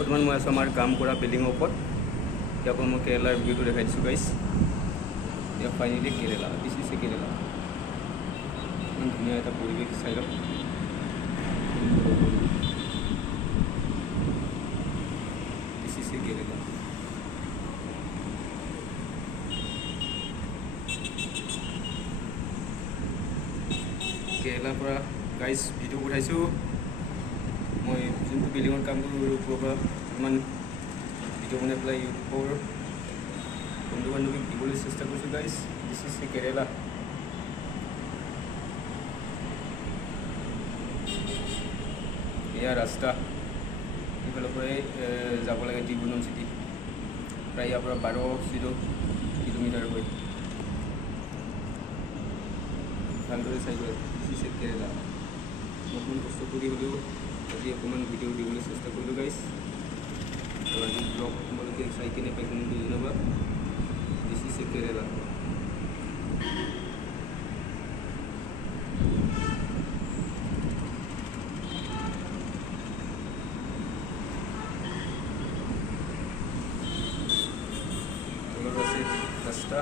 বৰ্তমান মই আছোঁ আমাৰ কাম কৰা বিল্ডিঙৰ ওপৰত। এতিয়া মই কেৰেলাৰ ভিউটো দেখাই দিছোঁ গাইছ। এতিয়া ফাইনেলি কেৰেলা, দিছ ইজ কেৰেলা। ইমান ধুনীয়া এটা পৰিৱেশ চাইডত। দিছ ইজ কেৰেলা। কেৰেলাৰ পৰা গাইজ ভিডিঅ' পঠাইছোঁ। মই যোনটো বিল্ডিঙত কাম কৰোঁ ওপৰৰ পৰা অকণমান ভিডিঅ' বনাই পেলাই ইউটিউবৰ বন্ধু বান্ধৱীক দিবলৈ চেষ্টা কৰিছোঁ গাইজ। দিছ ইজ কেৰেলা। এয়া ৰাস্তা, এইফালৰ পৰাই যাব লাগে ত্ৰিভুৱনম চিটি। প্ৰায় ইয়াৰ পৰা 12-14 কিলোমিটাৰ হয়। ভালদৰে চাই গৈ দিছ ইজ কেৰেলা। অকণমান কষ্ট কৰি হ'লেও আজি অকণমান ভিডিঅ' দিবলৈ চেষ্টা কৰিলোঁ গাইজ। আৰু আজি ব্লগ তোমালোকে চাই কিনে পাই কমেণ্ট কৰি জনাবা। দিছ ইজ কেৰেলা। তলত আছে ৰাস্তা।